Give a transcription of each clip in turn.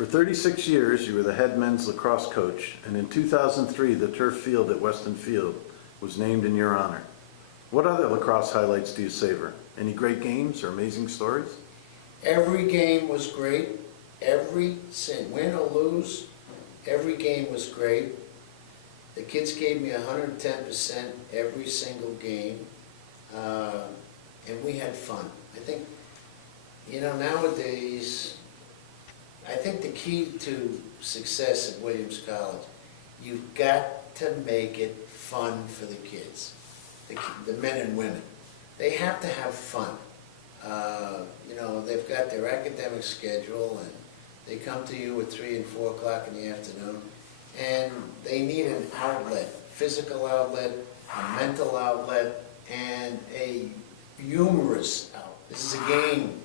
For 36 years, you were the head men's lacrosse coach, and in 2003, the turf field at Weston Field was named in your honor. What other lacrosse highlights do you savor? Any great games or amazing stories? Every game was great. Win or lose, every game was great. The kids gave me 110% every single game, and we had fun. I think, nowadays, I think the key to success at Williams College, you've got to make it fun for the kids, the men and women. They have to have fun. They've got their academic schedule, and they come to you at 3 and 4 o'clock in the afternoon, and they need an outlet, physical outlet, a mental outlet, and a humorous outlet. This is a game.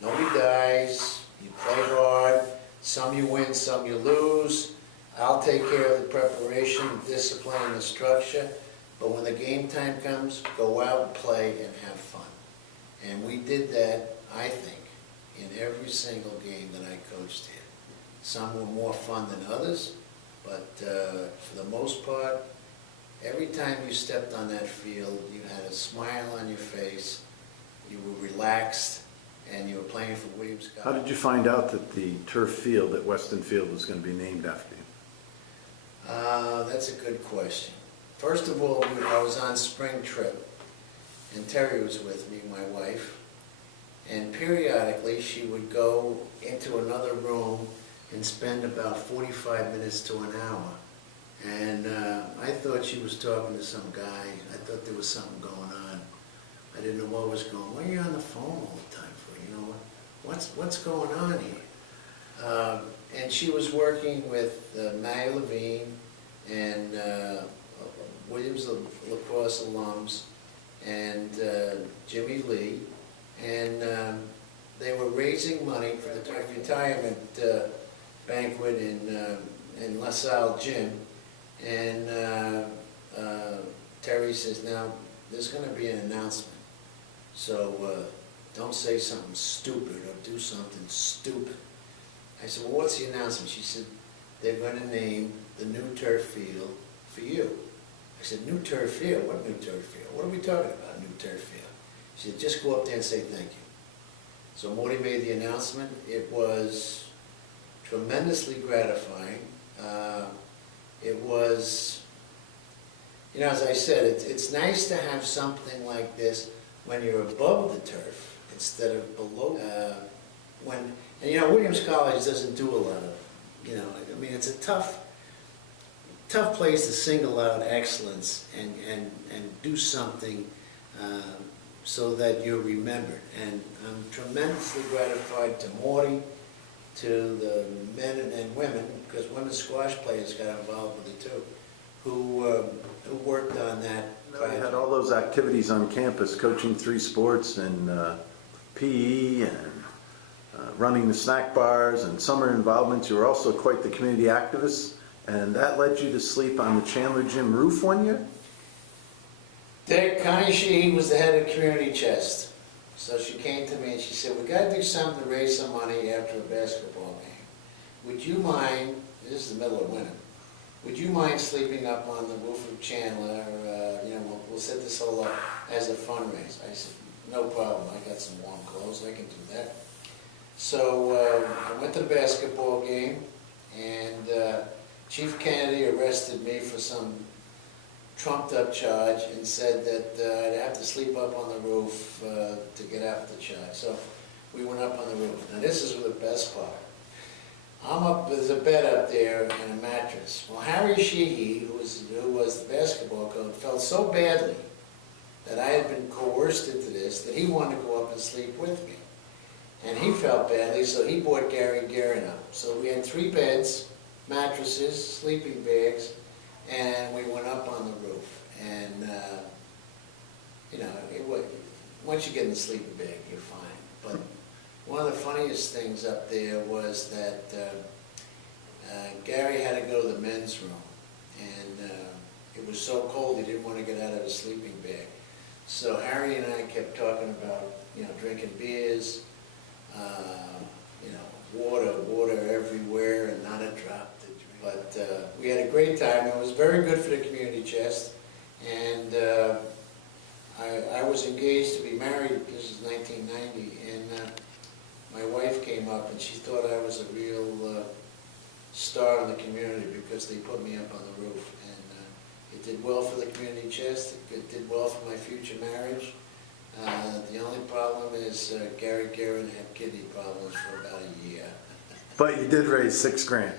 Nobody dies. You play hard. Some you win, some you lose. I'll take care of the preparation, the discipline, and the structure. But when the game time comes, go out and play and have fun. And we did that, I think, in every single game that I coached here. Some were more fun than others, but for the most part, every time you stepped on that field, you had a smile on your face, you were relaxed, and you were playing for Williams College. How did you find out that the turf field at Weston Field was going to be named after you? That's a good question. First of all, I was on spring trip, and Terry was with me, my wife, and periodically she would go into another room and spend about 45 minutes to an hour. And I thought she was talking to some guy. I thought there was something going on. I didn't know what was going on. Why are you on the phone all the time for? What's going on here? And she was working with Maya Levine and Williams lacrosse alums and Jimmy Lee, and they were raising money for the retirement banquet in LaSalle Gym. And Terry says, now there's going to be an announcement, so don't say something stupid or do something stupid. I said, well, what's the announcement? She said, they're going to name the new turf field for you. I said, new turf field? What new turf field? What are we talking about, new turf field? She said, just go up there and say thank you. So Morty made the announcement. It was tremendously gratifying. It was, as I said, it's nice to have something like this when you're above the turf instead of below. Williams College doesn't do a lot of, it's a tough place to single out excellence and do something so that you're remembered. And I'm tremendously gratified to Morty, to the men and women, because women's squash players got involved with it too, who worked on that. You had all those activities on campus, coaching 3 sports and PE and running the snack bars and summer involvements. You were also quite the community activist, and that led you to sleep on the Chandler Gym roof one year? Connie Sheehy was the head of Community Chest. So she came to me and she said, we got to do something to raise some money after a basketball game. Would you mind, this is the middle of winter, would you mind sleeping up on the roof of Chandler? We'll set this all up as a fundraiser. I said, no problem. I got some warm clothes. I can do that. So I went to the basketball game, and Chief Kennedy arrested me for some trumped up charge and said that I'd have to sleep up on the roof to get after the charge. So we went up on the roof. Now this is the best part. I'm up, there's a bed up there and a mattress. Well, Harry Sheehy, who was the basketball coach, felt so badly that I had been coerced into this that he wanted to go up and sleep with me. And he felt badly, so he brought Gary Guerin up. So we had 3 beds, mattresses, sleeping bags, and we went up on the roof. And, once you get in the sleeping bag, you're fine. But one of the funniest things up there was that Gary had to go to the men's room. And it was so cold he didn't want to get out of his sleeping bag. So Harry and I kept talking about, drinking beers, water this is 1990, and my wife came up and she thought I was a real star in the community because they put me up on the roof. And it did well for the community chest, it did well for my future marriage. The only problem is Gary Garrett had kidney problems for about a year. But you did raise $6 grand.